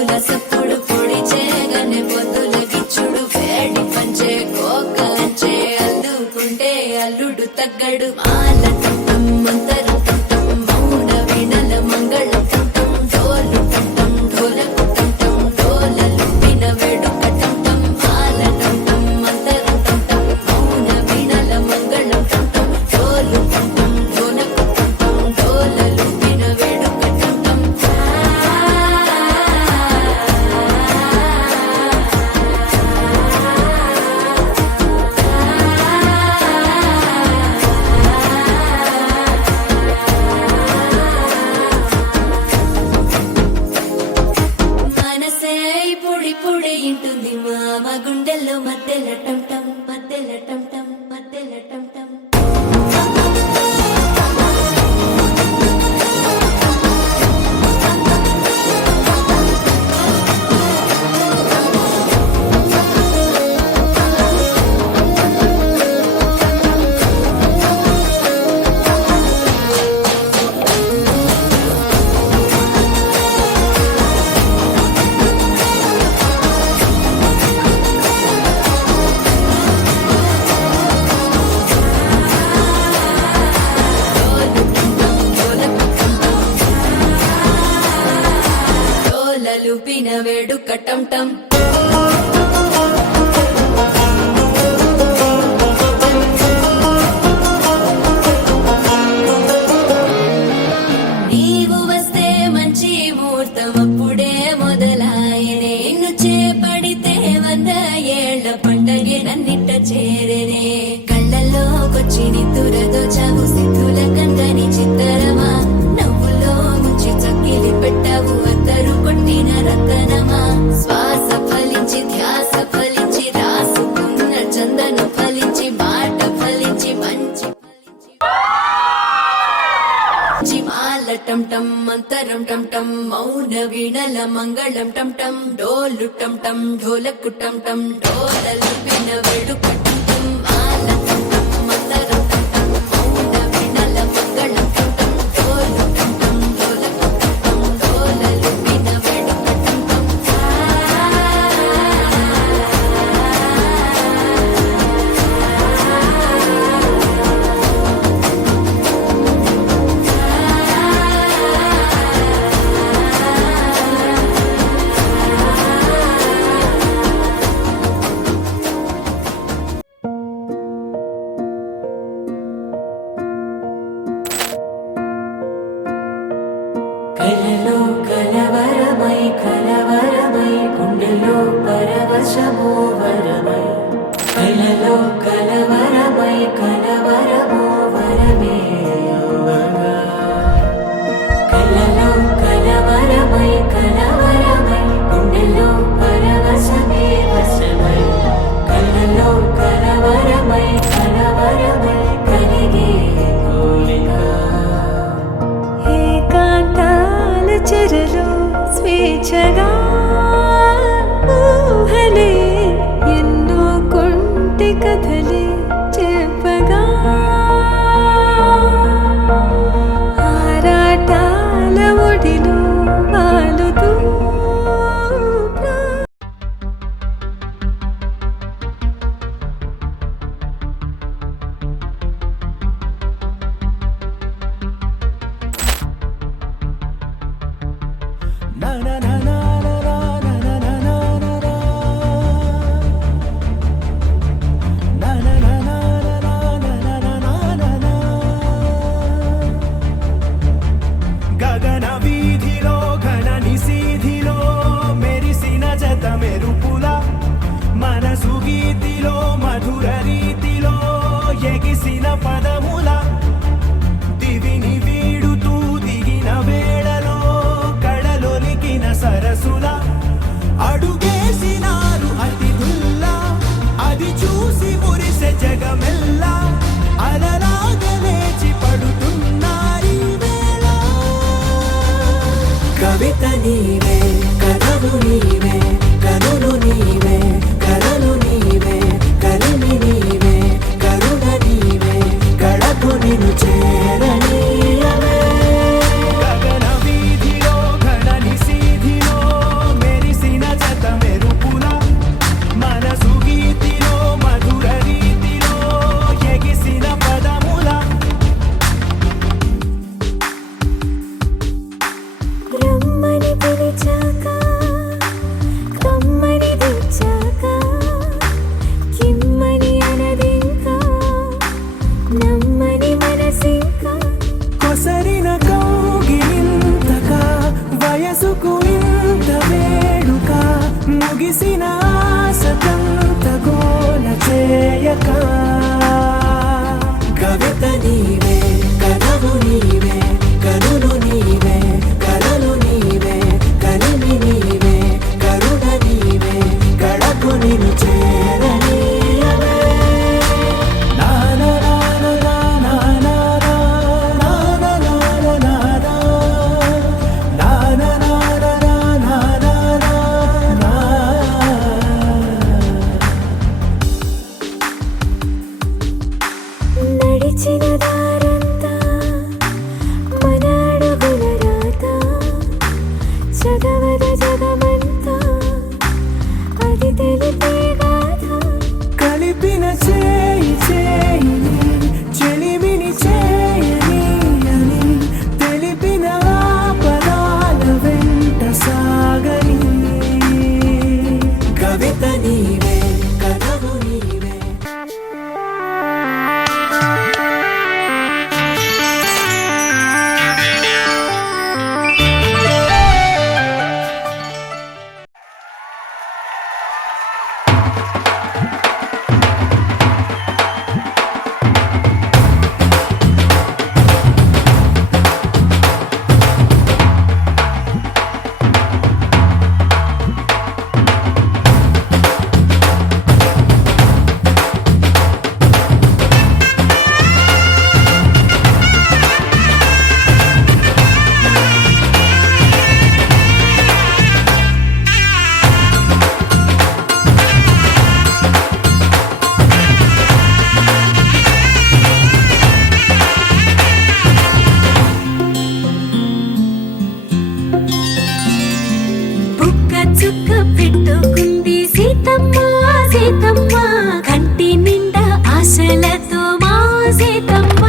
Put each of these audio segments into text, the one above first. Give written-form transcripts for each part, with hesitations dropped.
పువ్వుల సప్పుడు పొడి చేయగానే పొద్దుల గిచ్చుడు వేడి పంచే కోకంచే అల్లుకుంటే అల్లుడు తగ్గడు మాల టంటం మంతరం టంటం మౌన వీణల మంగళం టంటం డోలు టంటం ఢోలకు టంటం డోలలు విన వేడుక టంటం మాల టంటం మంతరం టంటం మౌన వీణల మంగళం టంటం డోలు టంటం ఢోలకు టంటం డోలలు విన వేడుక టంటం మనసే పొడి పొడి ఇంటుంది మామ గుండెల్లో మధ్యల టంటం మధ్యల టంటం మధ్యల టంటం డోలలు పిన వేడుక టంటం నీవు వస్తే మంచి ముహూర్తం అప్పుడే మొదలాయనే నిన్ను చేపడితే 100 ఏళ్ల పండగే నన్నిట్ట చేరేనే కళ్ళల్లోకొచ్చి నిద్దురతో చావు సిద్ధుల కందని చిత్తరమా నవ్వులో ముంచి చక్కిలి పెట్టావు అద్దరు కొట్టిన రతనమా శ్వాస ఫలించి ధ్యాస ఫలించి రాసుకున్న చందన ఫలించి మాట ఫలించి మంచి మాల టంటం మంతరం టంటం మౌన వీణల మంగళం టంటం డోలు టంటం ఢోలకు టంటం డోలలు విన వేడుక టంటం మాల టంటం మంతరం టంటం మౌన వీణల మంగళం టంటం డోలు టంటం ఢోలకు టంటం డోలలు విన వేడుక టంటం కలలో కలవరమై కలవరమై గుండెలో పరవశమో వరమై కలలో కలవరమై కలవరమో వరమే యువగా కలలో కలవరమై కలవరమై గుండెలో పరవశమే వశమై కలలో కలవరమై కలవరమై కలిగే కోరిక ఏకాంతాల చెరలో స్వేచ్ఛగా ఊహలే ఎన్నో కొంటె కథలే చెప్పగా ఆరాటాల ఒడిలో వాలుతూ na na na na na na na na na na na na na na na na గగన వీధిలో ఘన నిశీధిలో మెరిసిన జత మెరుపుల మనసు గీతిలో మధుర రీతిలో ఎగిసిన పదముల దివిని వీడుతూ దిగిన వేళలో కడలొలికిన సరసుల అడుగేసినారు అతిథుల్లా అది చూసి మురిసె జగమెల్లా అలలాగా లేచి పడుతున్నారీ వేళ కవిత నీవే కథలు నీవే కనులు నీవే కలలు నీవే కలిమి నీవే కరుణ నీవే కడకు నిన్ను చేరనీయవే గగన వీధిలో ఘన నిశీధిలో తెలియక కవిత నీవే కథవు నీవే కనులు నీవే కలలు నీవే కలిమి నీవే కరుణ నీవే కడకు నిన్ను చేరనీయవే నానా నానా నానా నానా నానా నానా నానా నడిచిన దారంతా మన అడుగుల రాత చదవద జగమంతా అది తెలిపే గాథ కలిపిన చేయి చేయిని చెలిమిని చేయని అని తెలిపిన పదాల వెంట సాగని కవిత నీవే కథవు నీవే బుక్క చుక్క పెట్టుకుంది సీతమ్మ సీతమ్మ కంటి నిండా ఆశలతో మా సీతమ్మ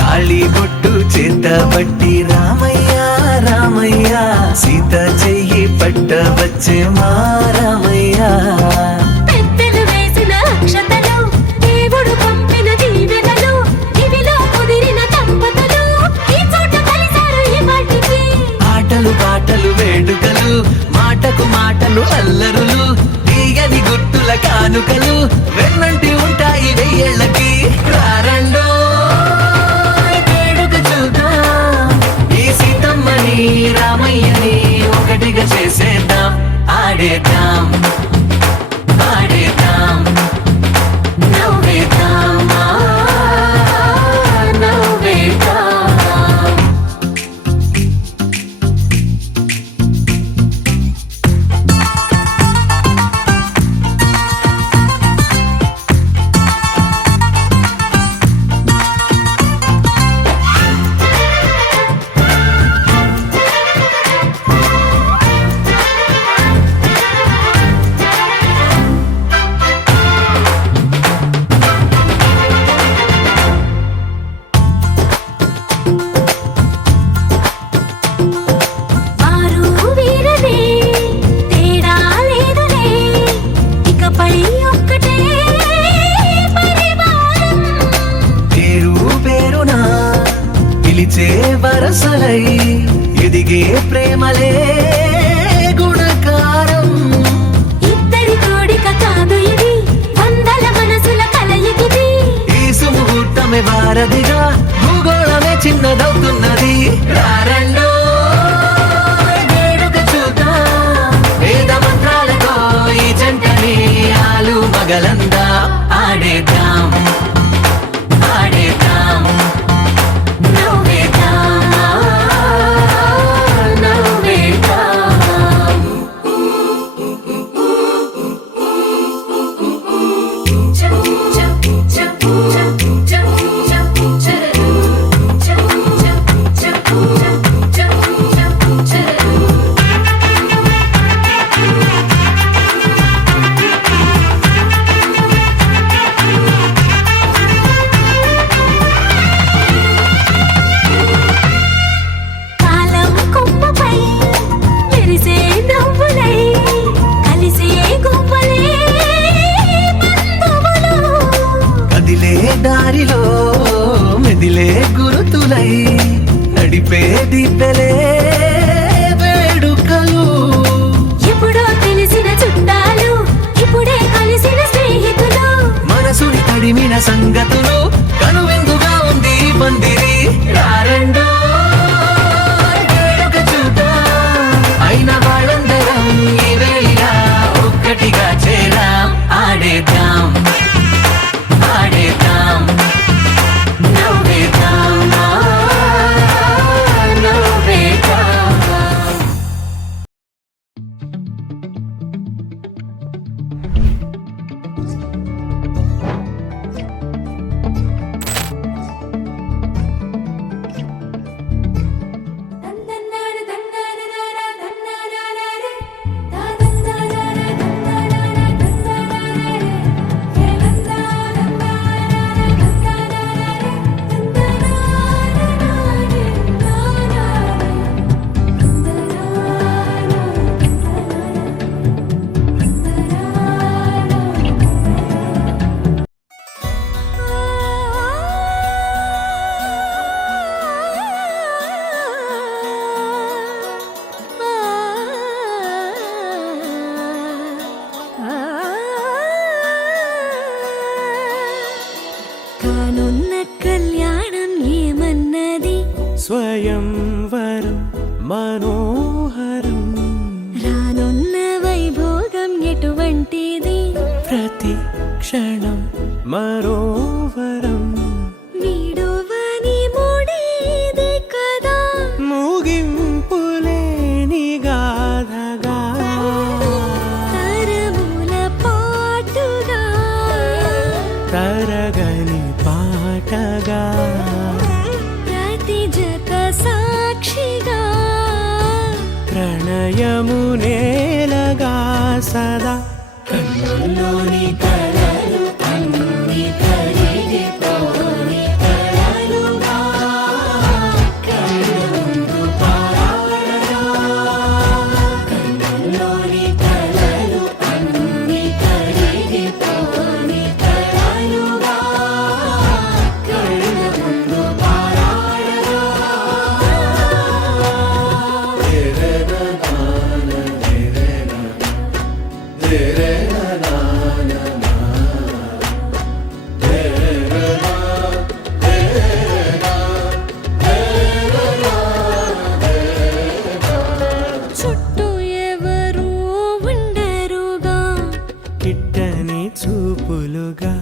తాళి బొట్టు చేత పట్టి రామయ్య రామయ్య సీత చెయ్యి పట్ట వచ్చే మా రామయ్య పెద్దలు వేసిన అక్షతలు దేవుడు పంపిన దీవెనలు ఇవిలో కుదిరిన దంపతులు ఈ చోట కలిశారు ఈ వాటికి ఆటలు పాటలు వేడుకలు మాటకు మాటలు అల్లరులు తీయని గుర్తుల కానుకలు వెన్నంటి ఉంటాయి వెయ్యేళ్ళకి రారండో వేడుక చూద్దాం ఈ సీతమ్మని రామయ్యని ఒకటిగా చేసేద్దాం ఆడేద్దాం పాడేద్దాం నవ్వేద్దాం నవ్వేద్దాం మరో వరం వీడువని మూడేది కదా ముగింపులేని గాథగా తరముల పాటుగా తరగని పాటగా ప్రతి జత సాక్షిగా ప్రణయము నేలగా సదా కన్నుల్లోని కలలు అన్ని కరిగిపోని కలలుగా కళ్ళముందు పారాడగా కన్నుల్లోని కలలు అన్ని కరిగిపోని కలలుగా కళ్ళముందు పారాడగా చుట్టూ ఎవరు ఉండరుగా కిట్టని చూపులుగా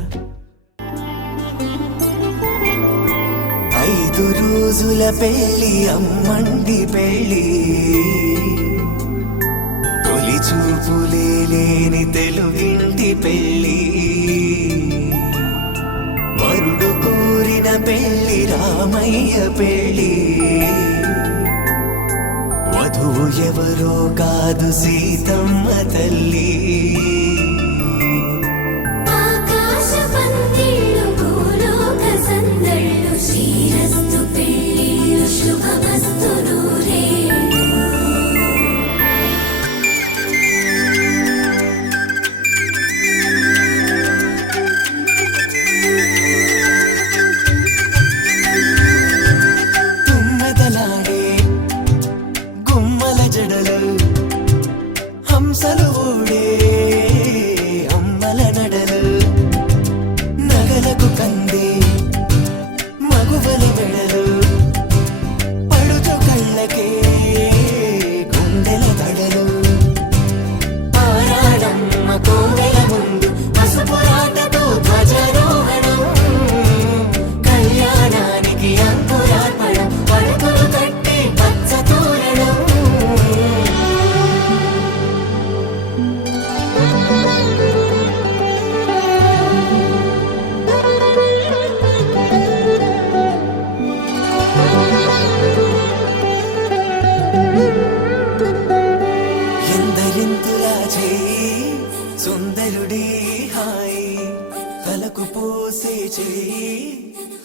5 రోజుల పెళ్లి అమ్మండి పెళ్లి తొలి చూపులే లేని తెలుగింటి పెళ్లి వరుడు కోరిన పెళ్లి రామయ్య పెళ్లి వధువు ఎవరో కాదు సీతమ్మ తల్లి ఆకాశ పందిళ్ళు భూలోక సందళ్ళు శ్రీరస్తు పెళ్ళిళ్ళు శుభమస్తు నూరేళ్ళు తుమ్మెదలాడే గుమ్మల జడలు హంసలు ఊడే అమ్మల నడలు నగలకు కంది మగువల మెడలు పడుచు కళ్ళకే గుండెల దడలు ఆరాడమ్మ కోవెల ముందు పసుపురాటతో ధ్వజారోహణం కళ్యాణానికి అంకురార్పణం పడుకులు కట్టి పచ్చ తోరణం ఎందరింతులా చేయి సుందరుడే హాయి తలకు పోసే చేయి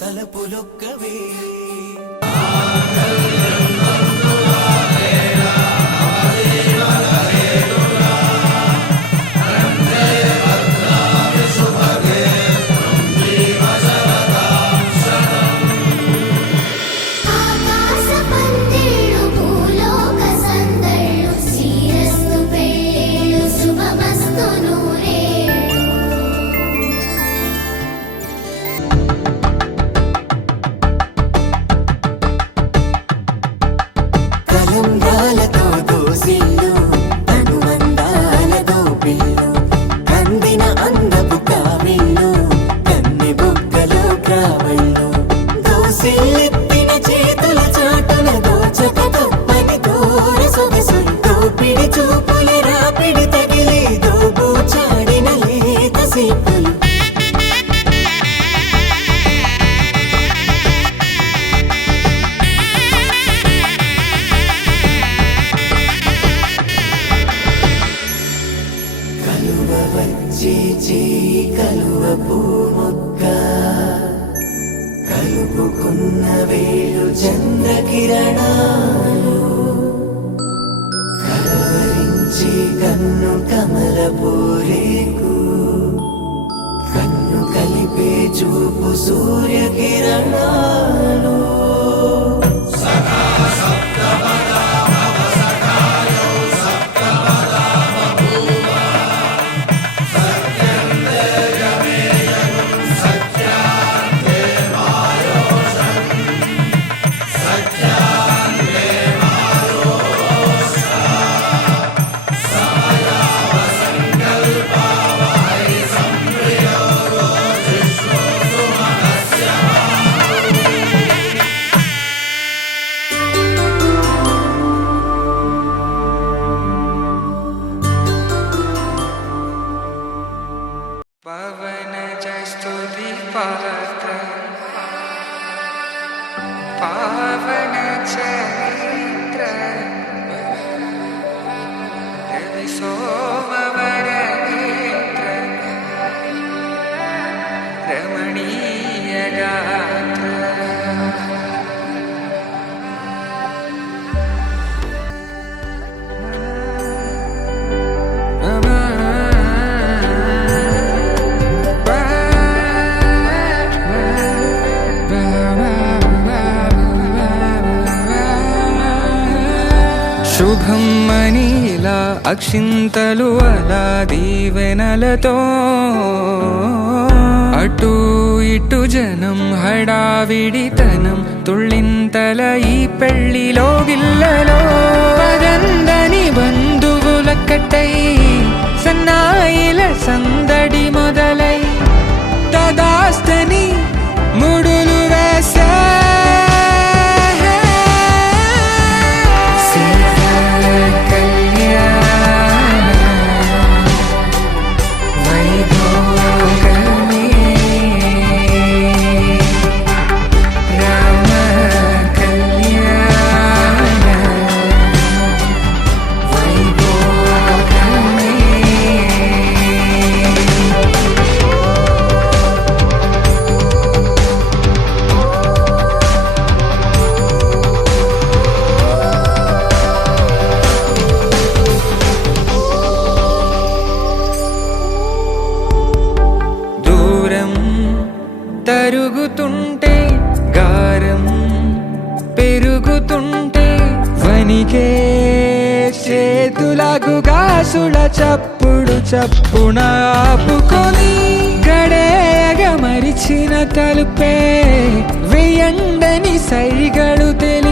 తలపులొక్కవే ఆకాశ పందిళ్ళు భూలోక సందళ్ళు శ్రీరస్తు పెళ్ళిళ్ళు శుభమస్తు నూరేళ్ళు కలంబ్రాలతో దోసిళ్ళు అనుమందాలతో పిల్లు కందిన అందపు కావిళ్ళు కన్నె బుగ్గలో క్రావళ్ళు దోసిళ్ళెత్తిన చేతుల చాటున దోచక తప్పని దూర సొగసులు దోపిడి చూపుల రాపిడి తగిలి దోబూచాడిన లేత సీపులు కలువ వచ్చే చేయి కలువ పూమొక్క కలుపుకున్న వేలు చంద్రకిరణాలు కలవరించే కన్ను కమల పూరేకు కన్ను కలిపే చూపు సూర్యకిరణాలు శుభం మనీలా అక్షింతలు అలా దీవెనలతో అటు ఇటు జనం హడావిడితనం తుళ్ళింతల ఈ పెళ్లిలో గిల్లలో పదందని బంధువుల కట్టై సన్నాయిల సందడి మొదలై తదాస్తని ముడులు వేసే తరుగుతుంటే గారం పెరుగుతుంటే వనికే చేతులకు గాసుల చప్పున ఆపుకొని గడేగ మరిచిన తలుపే వెయ్యండని సైగడు తెలి